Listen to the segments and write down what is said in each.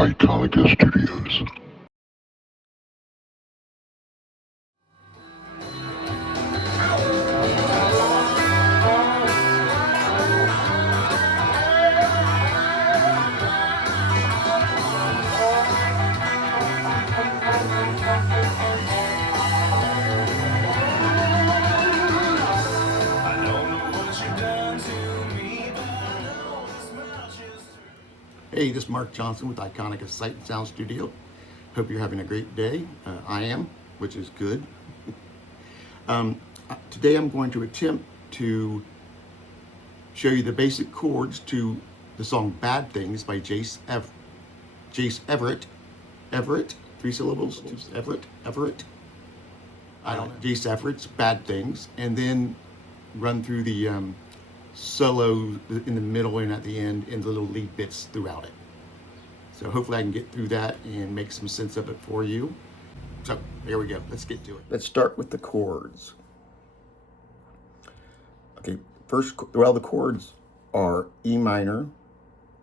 NICA Studios. Hey, this is Mark Johnson with Iconica Sight and Sound Studio. Hope you're having a great day. I am, which is good. Today I'm going to attempt to show you the basic chords to the song Bad Things by Jace Everett. Everett? 3 syllables? Everett? I don't know. Jace Everett's Bad Things. And then run through the solo in the middle and at the end and the little lead bits throughout it. So hopefully I can get through that and make some sense of it for you. So here we go. Let's get to it. Let's start with the chords. Okay, the chords are E minor,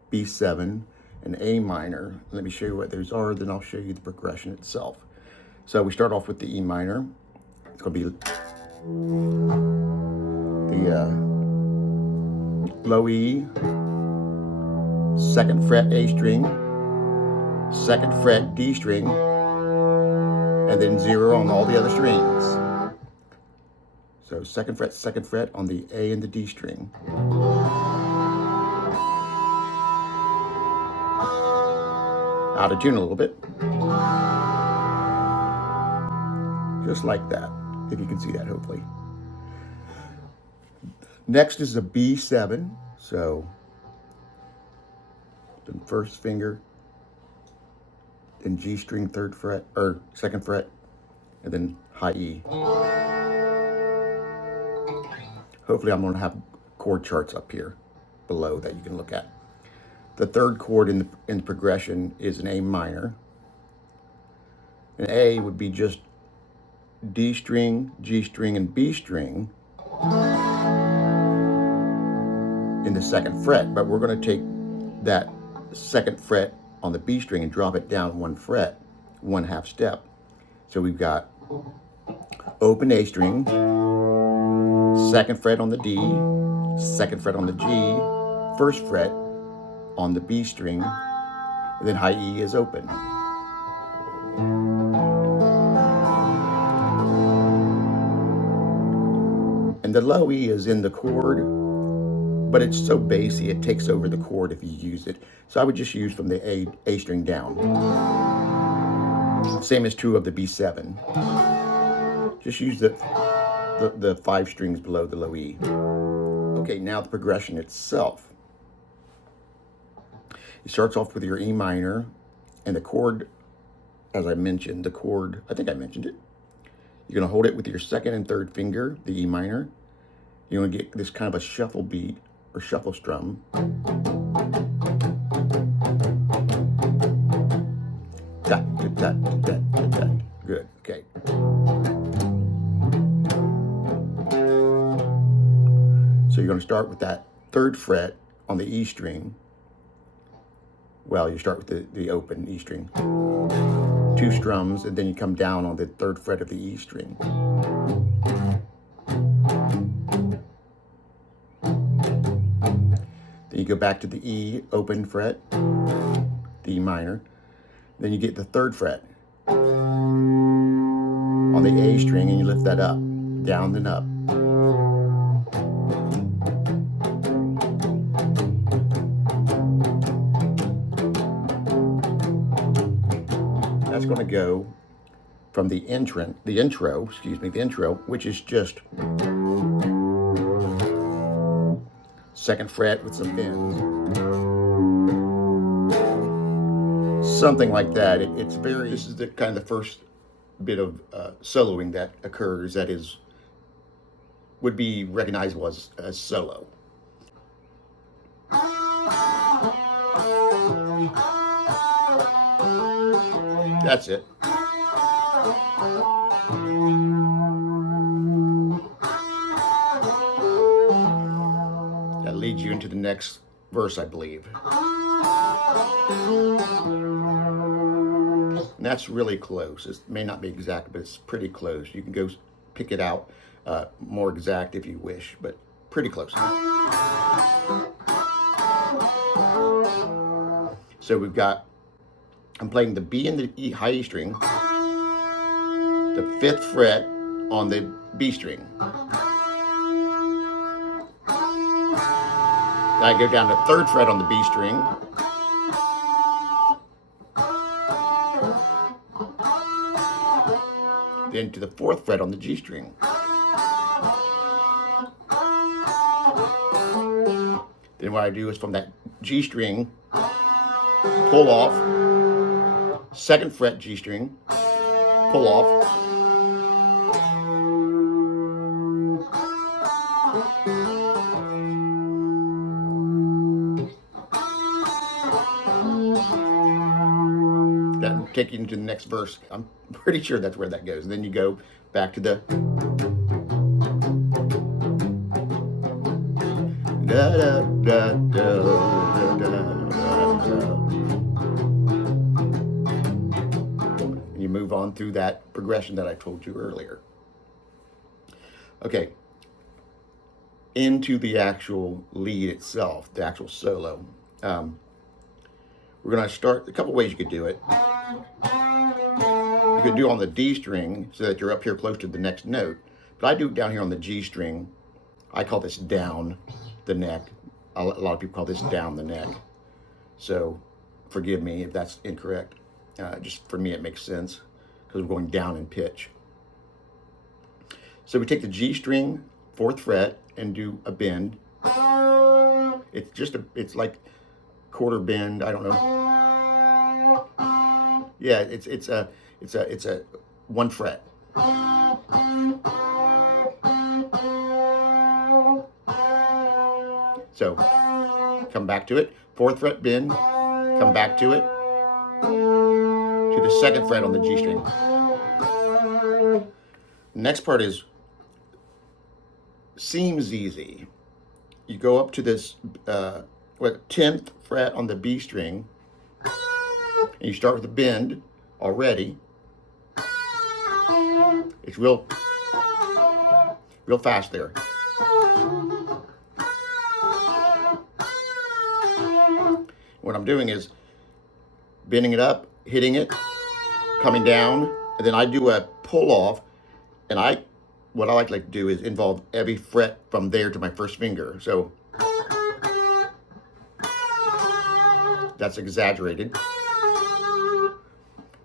B7, and A minor. Let me show you what those are, then I'll show you the progression itself. So we start off with the E minor. It's going to be the low E, 2nd fret A string, 2nd fret D string, and then 0 on all the other strings. So 2nd fret on the A and the D string. Out of tune a little bit. Just like that, if you can see that, hopefully. Next is a B7, so the 1st finger, then G string 3rd fret, or 2nd fret, and then high E. Hopefully I'm going to have chord charts up here below that you can look at. The 3rd chord in the progression is an A minor. An A would be just D string, G string, and B string in the 2nd fret, but we're going to take that 2nd fret on the B string and drop it down 1 fret, 1/2 step. So we've got open A string, 2nd fret on the D, 2nd fret on the G, 1st fret on the B string, and then high E is open. And the low E is in the chord, but it's so bassy it takes over the chord if you use it. So I would just use from the A string down. Same is true of the B7. Just use the 5 strings below the low E. Okay, now the progression itself. It starts off with your E minor, and the chord, as I mentioned, I think I mentioned it. You're going to hold it with your 2nd and 3rd finger, the E minor. You're going to get this kind of a shuffle beat or shuffle strum. Da, da, da, da, da, da. Good, okay. So you're going to start with that 3rd fret on the E string. Well, you start with the open E string. 2 strums, and then you come down on the 3rd fret of the E string. Then you go back to the E open fret, the E minor. Then you get the 3rd fret on the A string, and you lift that up, down then up. That's going to go from the intro, which is just 2nd fret with some bends. Something like that. This is the kind of the first bit of soloing that occurs that would be recognizable as solo. That's it. That leads you into the next verse, I believe. And that's really close. It may not be exact, but it's pretty close. You can go pick it out more exact if you wish, but pretty close. So we've got, I'm playing the B and the E, high E string, the 5th fret on the B string. Then I go down to 3rd fret on the B string. Then to the 4th fret on the G string. Then what I do is from that G string, pull off, 2nd fret G string, pull off, that'll take you into the next verse. I'm pretty sure that's where that goes. And then you go back to the da da da da da da. And you move on through that progression that I told you earlier. Okay, into the actual lead itself, the actual solo. We're going to start a couple ways you could do it. You could do on the D string so that you're up here close to the next note. But I do it down here on the G string. I call this down the neck. A lot of people call this down the neck. So forgive me if that's incorrect. Just for me it makes sense because we're going down in pitch. So we take the G string, 4th fret, and do a bend. It's just it's like quarter bend. I don't know. Yeah, it's a 1 fret. So come back to it, 4th fret bend, come back to it, to the 2nd fret on the G string. Next part seems easy. You go up to this 10th fret on the B string, and you start with the bend already. It's real fast there. What I'm doing is bending it up, hitting it, coming down, and then I do a pull off, and what I like to do is involve every fret from there to my first finger. So that's exaggerated.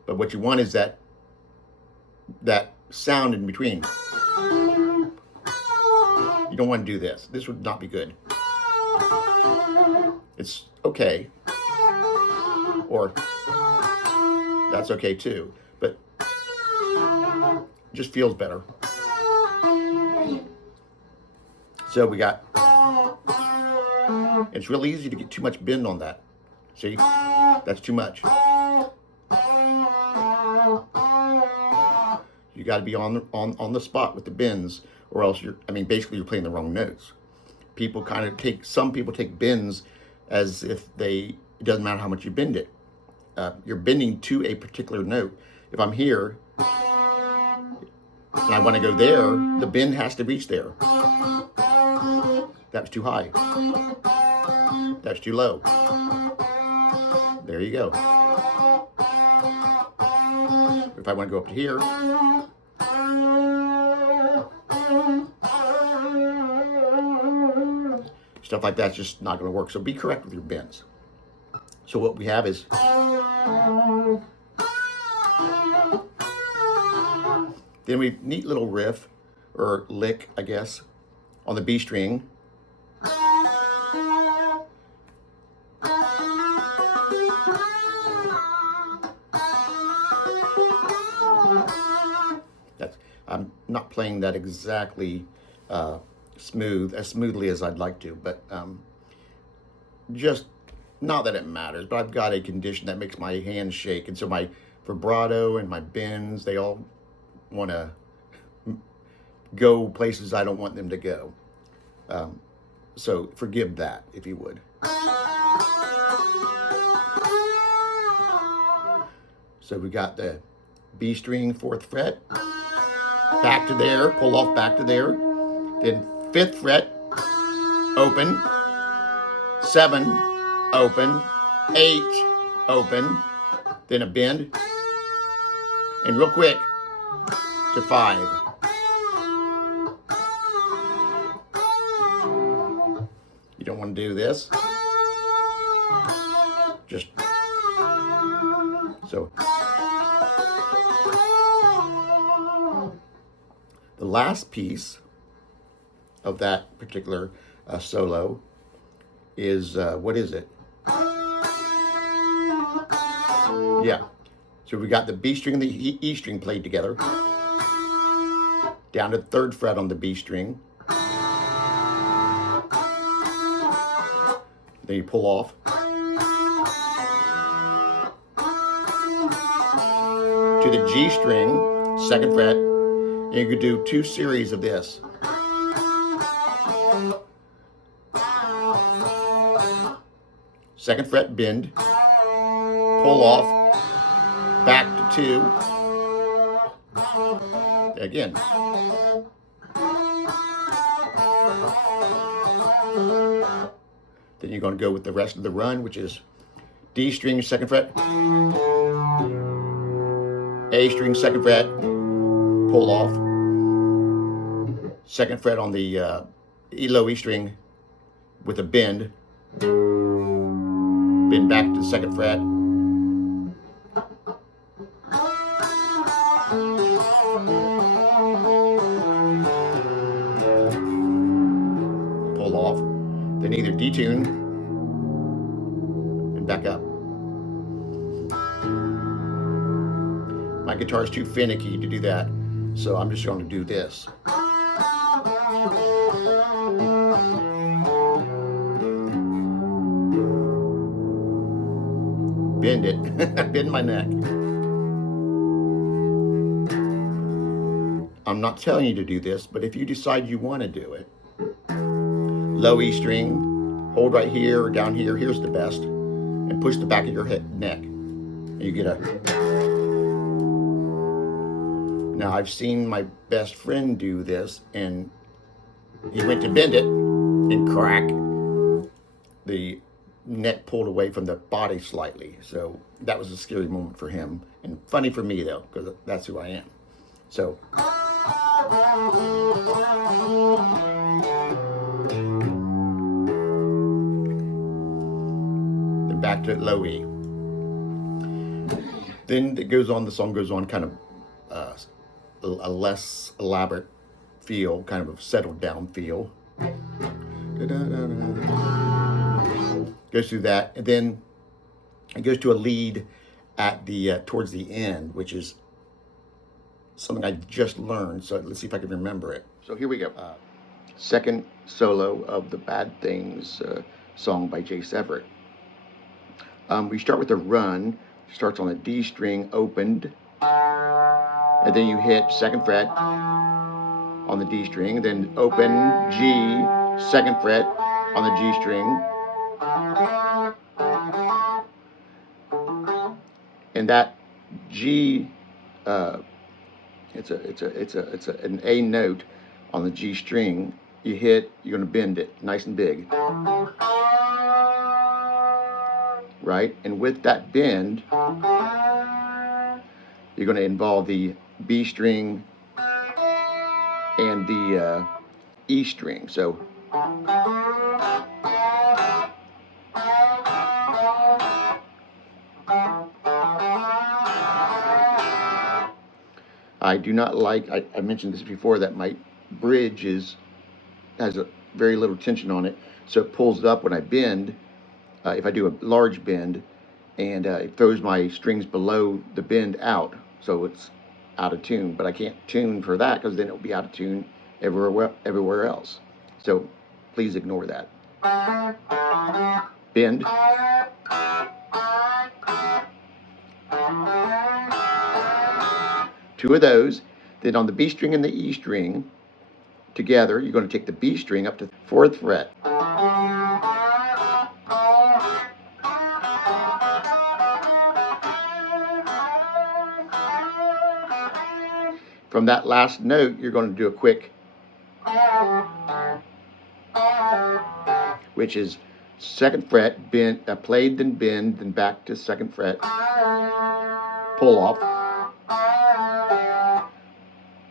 But what you want is that sound in between. You don't want to do this. This would not be good. It's okay. Or that's okay too. But it just feels better. So we got, it's really easy to get too much bend on that. See, that's too much. You got to be on the spot with the bends, or else basically you're playing the wrong notes. Some people take bends as if it doesn't matter how much you bend it. You're bending to a particular note. If I'm here and I want to go there, the bend has to reach there. That's too high. That's too low. There you go. If I want to go up to here, stuff like that's just not going to work. So be correct with your bends. So what we have is then we neat little riff or lick, I guess, on the B string. I'm not playing that exactly as smoothly as I'd like to, but just not that it matters. But I've got a condition that makes my hands shake, and so my vibrato and my bends, they all want to go places I don't want them to go. So forgive that, if you would. So we got the B string, 4th fret, back to there, pull off back to there, then 5th fret, open, 7, open, 8, open, then a bend, and real quick to 5. You don't want to do this. Just so. The last piece of that particular solo is, what is it? Yeah. So we got the B string and the E string played together. Down to the 3rd fret on the B string. Then you pull off. To the G string, 2nd fret. And you could do 2 series of this. Second fret, bend, pull off, back to 2, again. Then you're going to go with the rest of the run, which is D string, 2nd fret, A string, 2nd fret, pull off, 2nd fret on the low E string with a bend, bend back to the 2nd fret, pull off, then either detune and back up. My guitar is too finicky to do that, so I'm just going to do this. Bend it, bend my neck. I'm not telling you to do this, but if you decide you want to do it, low E string, hold right here or down here, here's the best, and push the back of your neck. And you get a... Now I've seen my best friend do this, and he went to bend it, and crack, the neck pulled away from the body slightly. So that was a scary moment for him, and funny for me though, because that's who I am. So then back to low E. Then it goes on, the song goes on kind of a less elaborate feel, kind of a settled down feel. Goes through that, and then it goes to a lead at the towards the end, which is something I just learned. So let's see if I can remember it. So here we go. Second solo of the Bad Things song by Jace Everett. We start with a run. Starts on a D string opened, and then you hit 2nd fret on the D string, then open G, 2nd fret on the G string. And that G, it's an A note on the G string. You hit, you're going to bend it nice and big, right? And with that bend, you're going to involve the B string and the E string. So I do not like, I mentioned this before, that my bridge has a very little tension on it, so it pulls up when I bend, if I do a large bend, and it throws my strings below the bend out, so it's out of tune. But I can't tune for that, because then it will be out of tune everywhere else. So please ignore that. Bend. Two of those. Then on the B string and the E string together, you're going to take the B string up to 4th fret. From that last note, you're going to do a quick, which is second fret, bend, played, then bend, then back to second fret, pull off,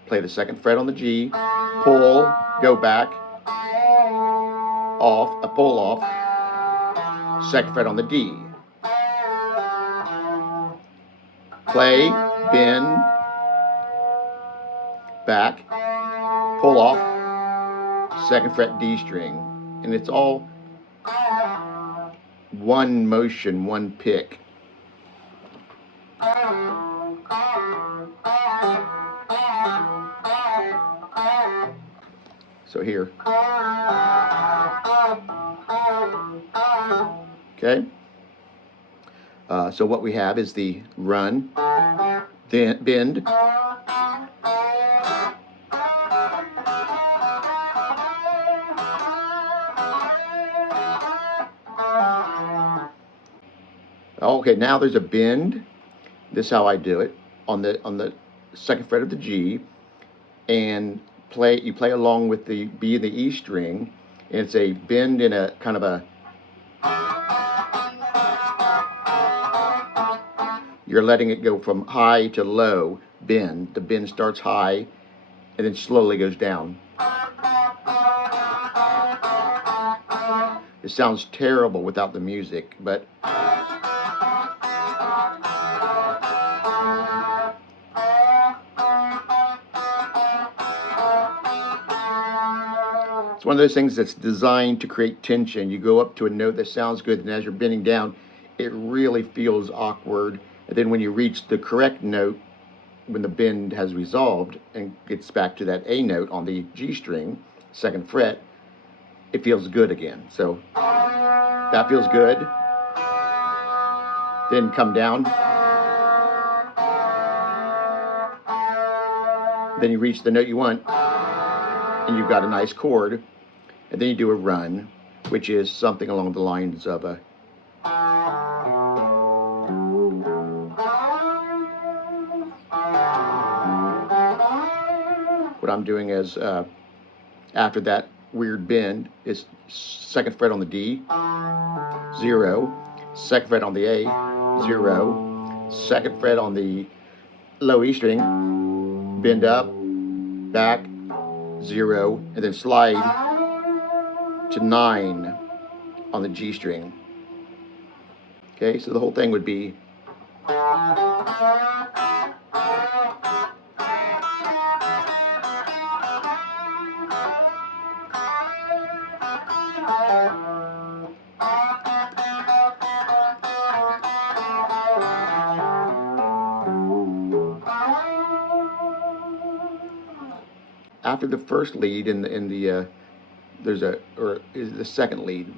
play the second fret on the G, pull, go back, off, pull off, second fret on the D, play, bend, back, pull off, second fret D string, and it's all one motion, one pick. So here. Okay. So what we have is the run, then bend, okay, now there's a bend. This is how I do it on the second fret of the G, and you play along with the B and the E string, and it's a bend in a kind of a, you're letting it go from high to low bend. The bend starts high and then slowly goes down. It sounds terrible without the music, but it's one of those things that's designed to create tension. You go up to a note that sounds good, and as you're bending down, it really feels awkward. And then when you reach the correct note, when the bend has resolved and gets back to that A note on the G string, second fret, it feels good again. So that feels good. Then come down. Then you reach the note you want, and you've got a nice chord. And then you do a run, which is something along the lines of a, what I'm doing is, after that weird bend, is second fret on the D, 0, second fret on the A, 0, second fret on the low E string, bend up, back, 0, and then slide to 9 on the G string. Okay, so the whole thing would be, after the first lead in the there's a, or is the second lead,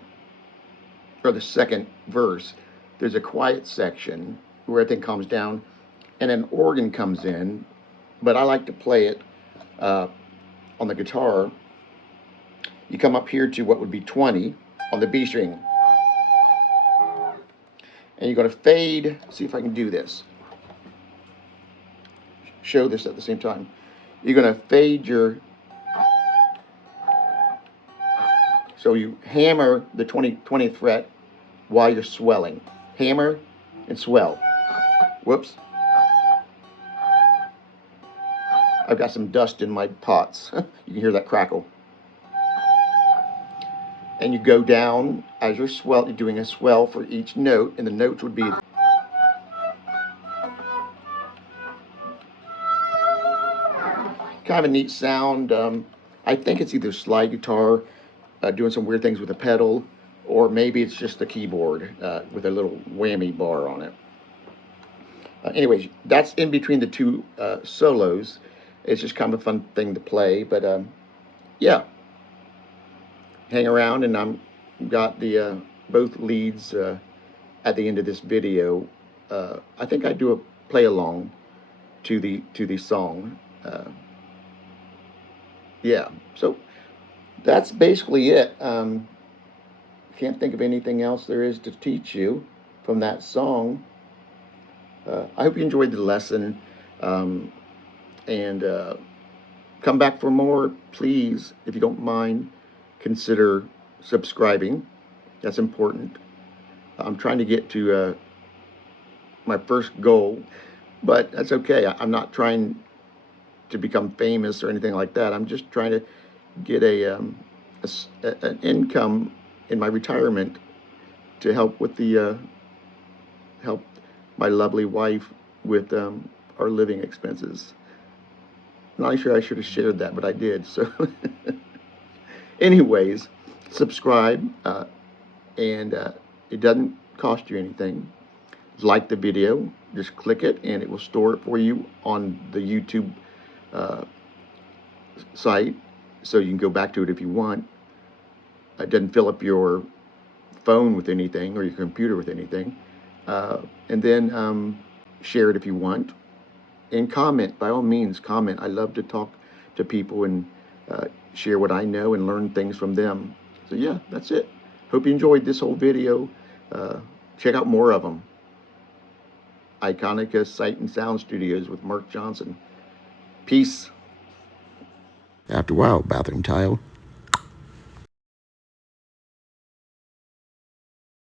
or the second verse, there's a quiet section where everything calms down, and an organ comes in, but I like to play it on the guitar. You come up here to what would be 20 on the B string, and you're going to fade. See if I can do this. Show this at the same time. You're going to fade your, so you hammer the 20th fret while you're swelling. Hammer and swell. Whoops. I've got some dust in my pots. You can hear that crackle. And you go down as you're doing a swell for each note, and the notes would be kind of a neat sound. I think it's either slide guitar doing some weird things with a pedal, or maybe it's just the keyboard with a little whammy bar on it. Anyways, that's in between the two solos. It's just kind of a fun thing to play, but yeah. Hang around, and I'm got the both leads at the end of this video. I think I do a play along to the song. Yeah, so that's basically it. Can't think of anything else there is to teach you from that song. I hope you enjoyed the lesson. And come back for more. Please, if you don't mind, consider subscribing. That's important. I'm trying to get to my first goal, but that's okay. I'm not trying to become famous or anything like that. I'm just trying to get an income in my retirement to help with the help my lovely wife with our living expenses. Not sure I should have shared that, but I did. So, anyways, subscribe, and it doesn't cost you anything. Like the video, just click it, and it will store it for you on the YouTube site, so you can go back to it if you want. It doesn't fill up your phone with anything or your computer with anything. And then share it if you want. And comment, by all means, comment. I love to talk to people and share what I know and learn things from them. So yeah, that's it. Hope you enjoyed this whole video. Check out more of them. NICA Sight and Sound Studios with Mark Johnson. Peace. After a while, bathroom tile.